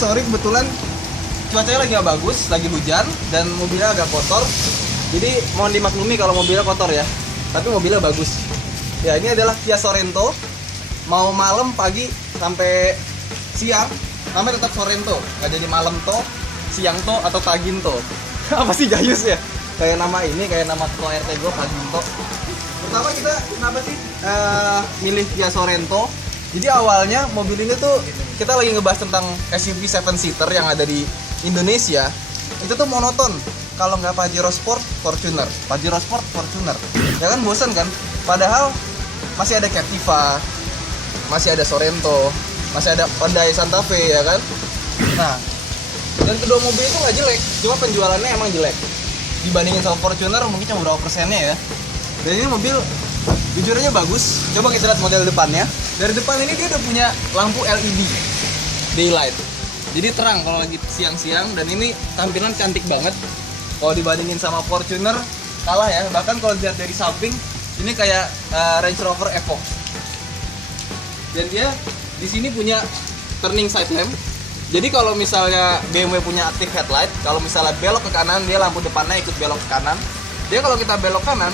sorry kebetulan cuacanya lagi nggak bagus, lagi hujan dan mobilnya agak kotor. Jadi mohon dimaklumi kalau mobilnya kotor ya. Tapi mobilnya bagus. Ya ini adalah Kia Sorento. Mau malam, pagi sampai siang, namanya tetap Sorento. Nggak jadi malam to, siang to atau pagin to. Apa sih Gayus ya? Kayak nama ini, kayak nama ketua RT gue pagin to. Pertama kita kenapa sih milih Kia Sorento? Jadi awalnya mobil ini tuh kita lagi ngebahas tentang SUV 7 seater yang ada di Indonesia. Itu tuh monoton. Kalau nggak Pajero Sport, Fortuner. Pajero Sport, Fortuner. Ya kan bosan kan? Padahal masih ada Captiva, masih ada Sorento, masih ada Hyundai Santa Fe ya kan? Nah, dan kedua mobil itu nggak jelek, cuma penjualannya emang jelek. Dibandingin sama Fortuner mungkin cuma berapa persennya ya. Dan ini mobil jujur aja bagus. Coba kita lihat model depannya. Dari depan ini dia udah punya lampu LED daylight. Jadi terang kalau lagi siang-siang dan ini tampilan cantik banget. Kalau dibandingin sama Fortuner kalah ya. Bahkan kalau dilihat dari samping ini kayak Range Rover Evoque. Dan dia di sini punya turning side lamp. Jadi kalau misalnya BMW punya active headlight, kalau misalnya belok ke kanan dia lampu depannya ikut belok ke kanan. Dia kalau kita belok kanan,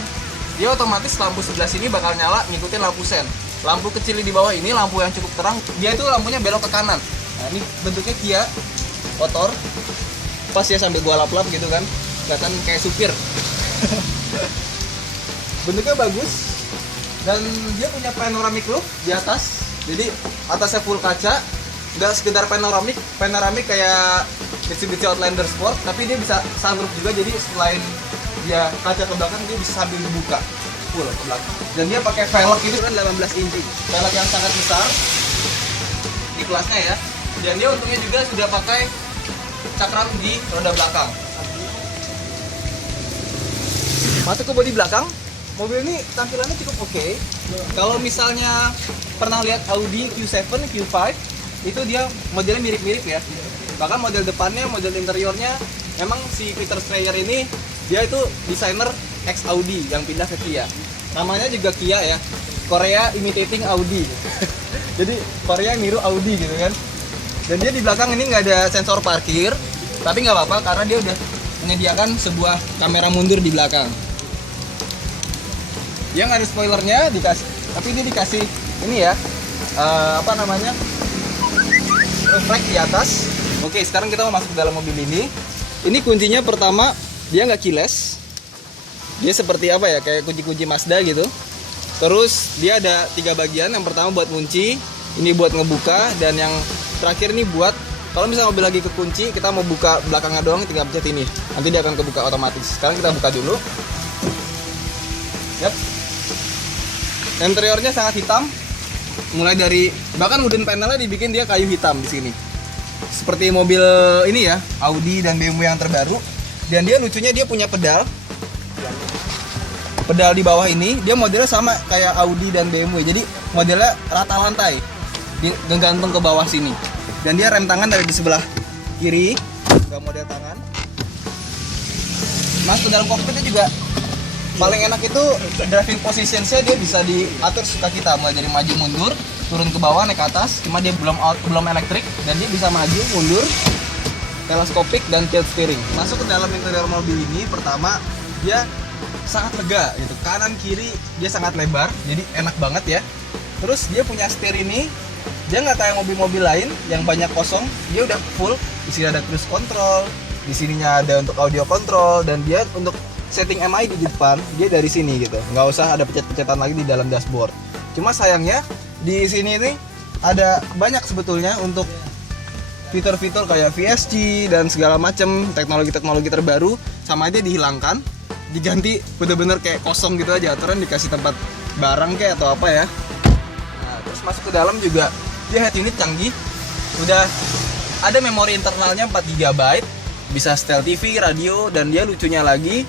dia otomatis lampu sebelah sini bakal nyala ngikutin lampu sen. Lampu kecil di bawah ini lampu yang cukup terang, dia itu lampunya belok ke kanan. Nah, ini bentuknya Kia kotor. Pas ya sambil gua lap-lap gitu kan. Kelihatan kayak supir. Bentuknya bagus dan dia punya panoramic roof di atas. Jadi atasnya full kaca, nggak sekedar panoramik kayak Mitsubishi Outlander Sport, tapi dia bisa sunroof juga. Jadi selain dia kaca ke belakang, dia bisa sambil dibuka full ke belakang. Dan dia pakai velg itu kan 18 inci, velg yang sangat besar di kelasnya ya. Dan dia untungnya juga sudah pakai cakram di roda belakang. Masuk ke bodi belakang, mobil ini tampilannya cukup oke. Kalau misalnya pernah lihat Audi Q7, Q5, itu dia modelnya mirip-mirip ya. Bahkan model depannya, model interiornya, memang si Peter Strayer ini dia itu desainer ex Audi yang pindah ke Kia. Namanya juga Kia ya, Korea imitating Audi. Jadi Korea niru Audi gitu kan. Dan dia di belakang ini nggak ada sensor parkir, tapi nggak apa-apa karena dia udah menyediakan sebuah kamera mundur di belakang. Dia nggak ada spoilernya, tapi dia dikasih ini ya, refleks di atas. Oke, sekarang kita mau masuk ke dalam mobil ini. Ini kuncinya pertama, dia nggak keyless. Dia seperti apa ya, kayak kunci-kunci Mazda gitu. Terus dia ada 3 bagian. Yang pertama buat kunci, ini buat ngebuka, dan yang terakhir ini buat kalau misalnya mobil lagi kekunci, kita mau buka belakangnya doang, tinggal pencet ini. Nanti dia akan kebuka otomatis. Sekarang kita buka dulu. Yap. Interiornya sangat hitam. Mulai dari bahkan wooden panelnya dibikin dia kayu hitam di sini. Seperti mobil ini ya, Audi dan BMW yang terbaru. Dan dia lucunya dia punya pedal. Pedal di bawah ini dia modelnya sama kayak Audi dan BMW. Jadi modelnya rata lantai. Gantung ke bawah sini. Dan dia rem tangan dari di sebelah kiri. Enggak model tangan. Masuk ke dalam kokpitnya juga paling enak itu driving position-nya dia bisa diatur suka kita, mulai dari maju mundur, turun ke bawah, naik ke atas. Cuma dia belum elektrik dan dia bisa maju mundur, teleskopik dan tilt steering. Masuk ke dalam interior mobil ini, pertama dia sangat lega gitu. Kanan kiri dia sangat lebar, jadi enak banget ya. Terus dia punya setir ini, dia nggak kayak mobil-mobil lain yang banyak kosong, dia udah full. Di sini ada cruise control, di sininya ada untuk audio control, dan dia untuk setting MI di depan dia dari sini gitu, nggak usah ada pencet-pencetan lagi di dalam dashboard. Cuma sayangnya di sini nih ada banyak sebetulnya untuk fitur-fitur kayak VSC dan segala macam teknologi-teknologi terbaru, sama aja dihilangkan, diganti bener-bener kayak kosong gitu aja. Aturan dikasih tempat barang kayak atau apa ya. Nah, terus masuk ke dalam juga dia head unit canggih, udah ada memori internalnya 4 GB, bisa setel TV, radio, dan dia lucunya lagi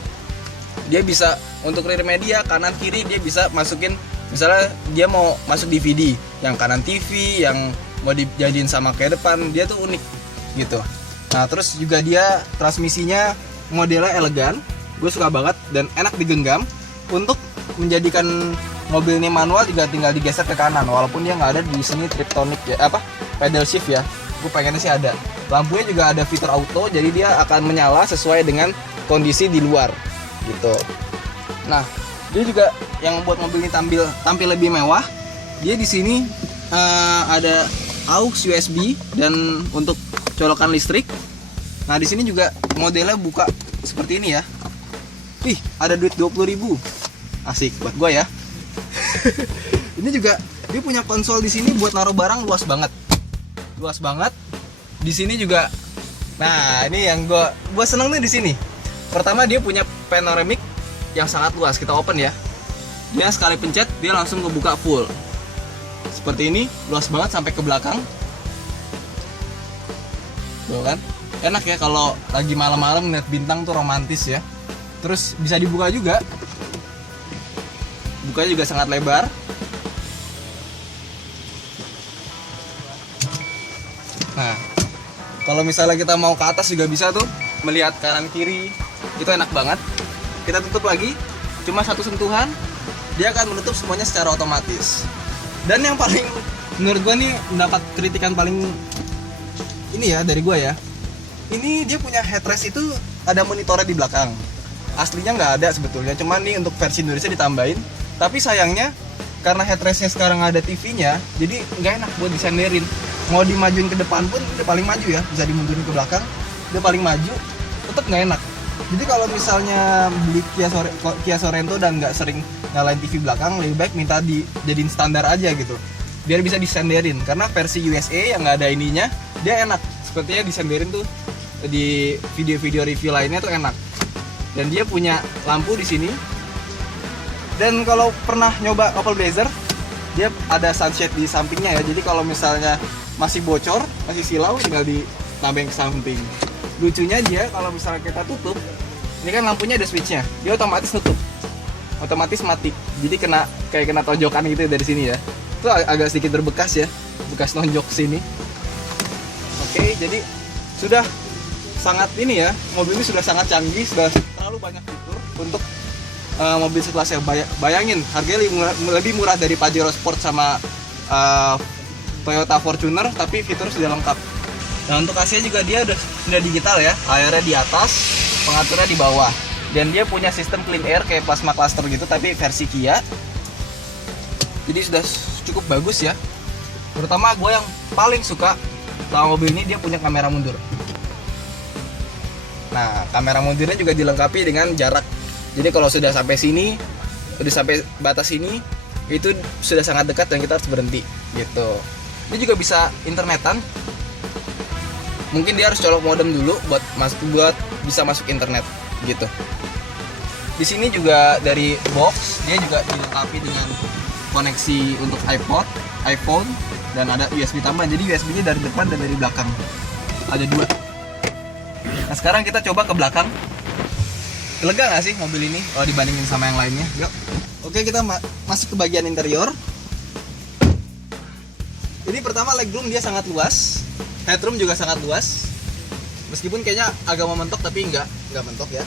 dia bisa untuk rear media kanan kiri, dia bisa masukin, misalnya dia mau masuk DVD yang kanan TV, yang mau dijadiin sama kayak depan, dia tuh unik gitu. Nah terus juga dia transmisinya modelnya elegan, gue suka banget dan enak digenggam. Untuk menjadikan mobil ini manual juga tinggal digeser ke kanan, walaupun dia nggak ada di sini triptonic ya, pedal shift ya, gue pengennya sih ada. lampunya juga ada fitur auto, jadi dia akan menyala sesuai dengan kondisi di luar gitu. Nah, dia juga yang membuat mobil ini tampil lebih mewah. Dia di sini ada aux USB dan untuk colokan listrik. Nah, di sini juga modelnya buka seperti ini ya. Wih, ada duit 20.000. Asik buat gua ya. Ini juga dia punya konsol di sini buat naruh barang luas banget. Luas banget. Di sini juga. Nah, ini yang gua seneng nih di sini. Pertama, dia punya panoramic yang sangat luas. Kita open ya. Dia sekali pencet dia langsung kebuka full. Seperti ini, luas banget sampai ke belakang. Tuh kan? Enak ya kalau lagi malam-malam ngeliat bintang tuh romantis ya. Terus bisa dibuka juga. Bukanya juga sangat lebar. Nah, kalau misalnya kita mau ke atas juga bisa tuh, melihat kanan kiri. Itu enak banget. Kita tutup lagi, cuma satu sentuhan, dia akan menutup semuanya secara otomatis. Dan yang paling menurut gue nih mendapat kritikan paling ini ya dari gue ya, ini dia punya headrest itu ada monitornya di belakang. Aslinya nggak ada sebetulnya, cuman nih untuk versi Indonesia ditambahin. Tapi sayangnya karena headrestnya sekarang ada TV-nya, jadi nggak enak buat disenderin. Mau dimajuin ke depan pun dia paling maju ya, bisa dimundurin ke belakang, dia paling maju, tetap nggak enak. Jadi kalau misalnya beli Kia Sorento dan nggak sering nyalain TV belakang, lebih baik minta dijadiin standar aja gitu, biar bisa disenderin. Karena versi USA yang nggak ada ininya, dia enak. Sepertinya disenderin tuh di video-video review lainnya tuh enak. Dan dia punya lampu di sini. Dan kalau pernah nyoba Opel Blazer, dia ada sunshade di sampingnya ya. Jadi kalau misalnya masih bocor, masih silau, tinggal ditambahin ke samping. Lucunya dia kalau misalnya kita tutup, ini kan lampunya ada switchnya, dia otomatis tutup, otomatis mati. Jadi kayak kena tojokan gitu dari sini ya. Itu agak sedikit berbekas ya, bekas nonjok sini. Oke, jadi sudah sangat ini ya, mobil ini sudah sangat canggih, sudah terlalu banyak fitur untuk mobil sekelasnya. Bayangin harganya lebih murah dari Pajero Sport sama Toyota Fortuner, tapi fitur sudah lengkap. Nah, untuk AC juga dia sudah digital ya, airnya di atas, pengaturnya di bawah. Dan dia punya sistem clean air kayak plasma cluster gitu, tapi versi Kia. Jadi sudah cukup bagus ya. Terutama gue yang paling suka sama mobil ini, dia punya kamera mundur. Nah, kamera mundurnya juga dilengkapi dengan jarak. Jadi kalau sudah sampai sini, udah sampai batas ini, itu sudah sangat dekat dan kita harus berhenti gitu. Dia juga bisa internetan. Mungkin dia harus colok modem dulu buat bisa masuk internet gitu. Di sini juga dari box dia juga dilengkapi dengan koneksi untuk iPod, iPhone, dan ada USB tambahan. Jadi USB-nya dari depan dan dari belakang. Ada 2. Nah, sekarang kita coba ke belakang. Lega nggak sih mobil ini kalau dibandingin sama yang lainnya? Yuk. Oke, kita masuk ke bagian interior. Ini pertama legroom dia sangat luas. Headroom juga sangat luas. Meskipun kayaknya agak mementok, tapi enggak mentok ya.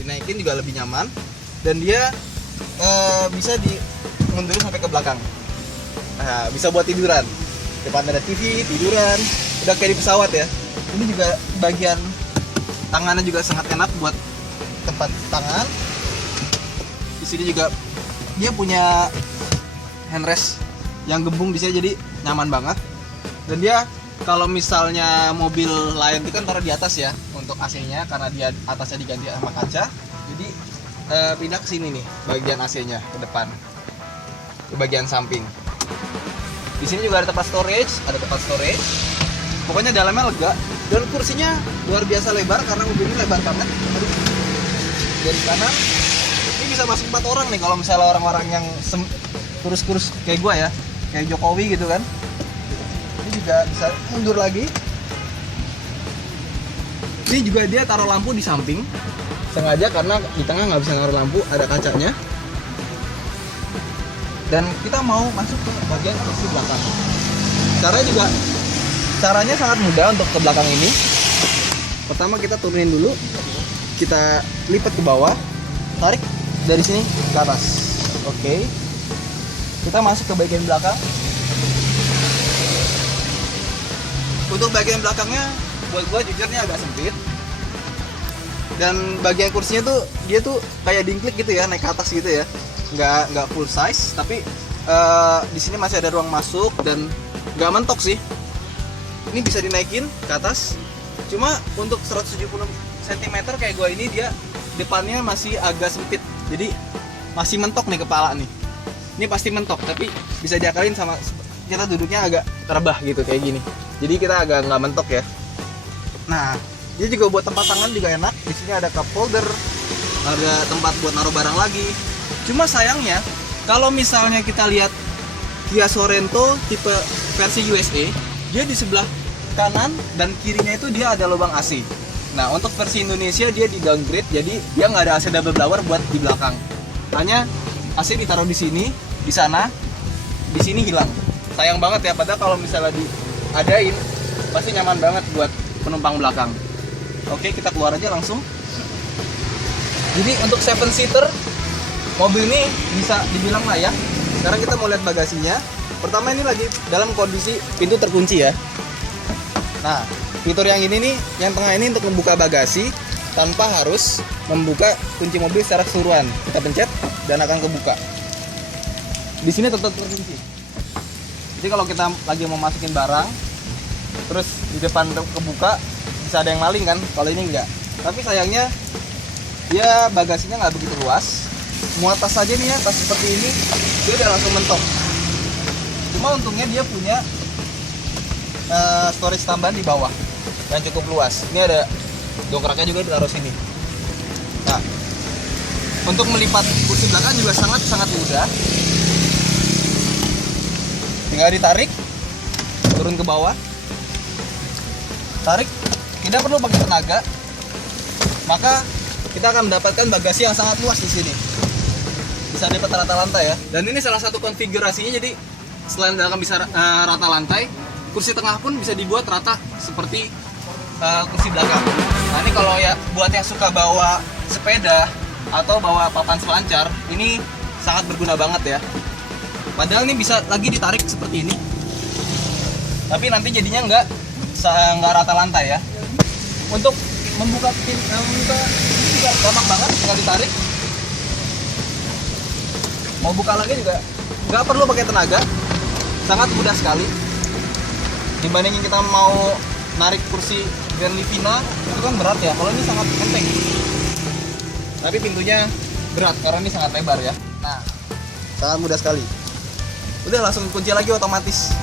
Dinaikin juga lebih nyaman. Dan dia bisa dimundurin sampai ke belakang. Nah, bisa buat tiduran. Depan ada TV, tiduran. Udah kayak di pesawat ya. Ini juga bagian tangannya juga sangat enak buat tempat tangan. Di sini juga dia punya handrest yang gembung di sini, jadi nyaman banget. Dan dia kalau misalnya mobil lain itu kan taruh di atas ya untuk AC-nya, karena dia atasnya diganti sama kaca. Jadi pindah ke sini nih bagian AC-nya ke depan, ke bagian samping. Di sini juga ada tempat storage, Pokoknya dalamnya lega dan kursinya luar biasa lebar karena mobil ini lebar banget. Dari kanan ini bisa masuk 4 orang nih kalau misalnya orang-orang yang kurus-kurus kayak gua ya, kayak Jokowi gitu kan. Juga bisa mundur lagi. Ini juga dia taruh lampu di samping sengaja karena di tengah nggak bisa naruh lampu, ada kacanya. Dan kita mau masuk ke bagian kursi belakang. Caranya sangat mudah untuk ke belakang ini. Pertama kita turunin dulu, kita lipat ke bawah, tarik dari sini ke atas. Oke. Kita masuk ke bagian belakang. Untuk bagian belakangnya buat gua jujur ini agak sempit. Dan bagian kursinya tuh dia tuh kayak dingklik gitu ya, naik ke atas gitu ya. Nggak full size, tapi di sini masih ada ruang masuk dan nggak mentok sih. Ini bisa dinaikin ke atas. Cuma untuk 170 cm kayak gua ini, dia depannya masih agak sempit. Jadi masih mentok nih kepala nih. Ini pasti mentok, tapi bisa diakalin sama kita duduknya agak terbah gitu kayak gini. Jadi kita agak nggak mentok ya. Nah, dia juga buat tempat tangan juga enak. Di sini ada cup holder, ada tempat buat naruh barang lagi. Cuma sayangnya, kalau misalnya kita lihat Kia Sorento tipe versi USA, dia di sebelah kanan dan kirinya itu dia ada lubang AC. Nah, untuk versi Indonesia dia di downgrade, jadi dia nggak ada AC double blower buat di belakang. Hanya AC ditaruh di sini, di sana, di sini hilang. Sayang banget ya, padahal kalau misalnya diadain pasti nyaman banget buat penumpang belakang. Oke, kita keluar aja langsung. Jadi untuk 7 seater mobil ini bisa dibilang layak. Sekarang kita mau lihat bagasinya. Pertama, ini lagi dalam kondisi pintu terkunci ya. Nah, fitur yang ini nih, yang tengah ini untuk membuka bagasi tanpa harus membuka kunci mobil secara keseluruhan. Kita pencet dan akan kebuka. Di sini tetap terkunci. Jadi kalau kita lagi mau masukin barang, terus di depan kebuka, bisa ada yang maling kan? Kalau ini enggak. Tapi sayangnya, ya bagasinya nggak begitu luas. Muat tas aja nih ya, tas seperti ini, dia udah langsung mentok. Cuma untungnya dia punya storage tambahan di bawah yang cukup luas. Ini ada dongkraknya juga ditaruh sini. Nah, untuk melipat kursi belakang juga sangat mudah. Tinggal ditarik, turun ke bawah, tarik, tidak perlu pakai tenaga, maka kita akan mendapatkan bagasi yang sangat luas di sini. Bisa dapat rata lantai ya. Dan ini salah satu konfigurasinya, jadi selain belakang bisa rata lantai, kursi tengah pun bisa dibuat rata seperti kursi belakang. Nah, ini kalau ya buat yang suka bawa sepeda atau bawa papan selancar, ini sangat berguna banget ya. Padahal ini bisa lagi ditarik seperti ini, tapi nanti jadinya nggak rata lantai ya. Untuk membuka ini juga gampang banget, tinggal ditarik. Mau buka lagi juga nggak perlu pakai tenaga, sangat mudah sekali. Dibandingin kita mau narik kursi Grand Livina, itu kan berat ya. Kalau ini sangat enteng, tapi pintunya berat karena ini sangat lebar ya. Nah, sangat mudah sekali. Udah langsung kunci lagi otomatis.